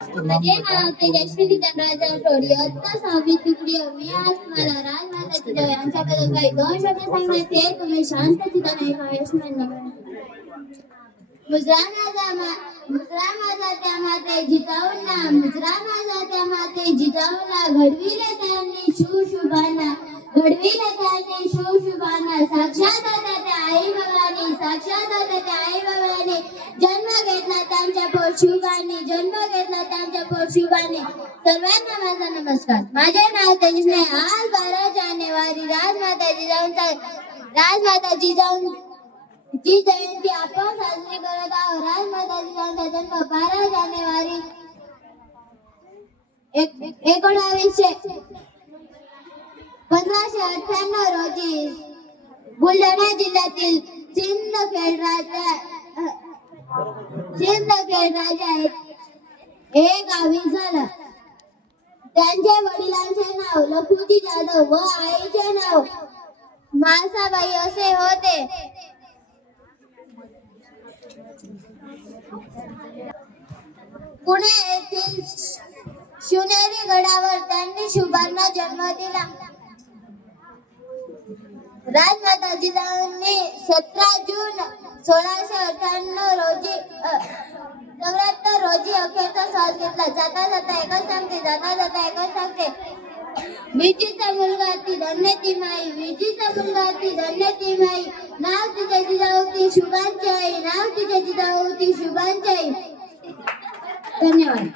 माझे नाव तेजस्विनी धनराज राठोड इयत्ता 6वी तुकडी मी आज तुम्हाला राजमाता जिजाऊ यांच्याबद्दल काही दोन शब्द सांगण्याचे तुम्ही शांत चित्ताने ऐकावेस मुजरा माझा त्या माते जिजाऊंना मुजरा माझा त्या माते जिजाऊला घडविले त्यांनी शुभाना घडविले त्यांनी शुभाना साक्षात होत्या त्या आई बाबांनी साक्षात होत्या त्या आई बाबांनी जन्म घेतला त्यांच्या पोटशुभाने जन्म घेतला त्यांच्या पोटशुभाने सर्वांना माझा नमस्कार. माझे नाव तेजस्विनी. आज 12 जानेवारी राजमाता जिजाऊंची जयंती आपण साजरी करत आहोत. राजमाता जिजाऊंचा जन्म 12 जानेवारी 1598 रोजी बुलढाणा जिल्ह्यातील सिंदखेड राजा हे गावी झालं. त्यांच्या वडिलांचे नाव लखुजी जाधव व आईचे नाव माळसाबाई असे होते. पुणे येथील शिवनेरी गडावर त्यांनी शुभांना जन्म दिला. राजमाता जिजाऊंनी 17 जून 1698 रोजी अखेरचा श्वास घेतला. जाता जाता एकच सांगते विजीचा मुलगा ती धन्य ती माई विजीचा मुलगा ती धन्य ती माई नाव तिचे जिजाऊ ती शुभांची आई नाव तिचे जिजाऊ ती शुभांची आई. धन्यवाद.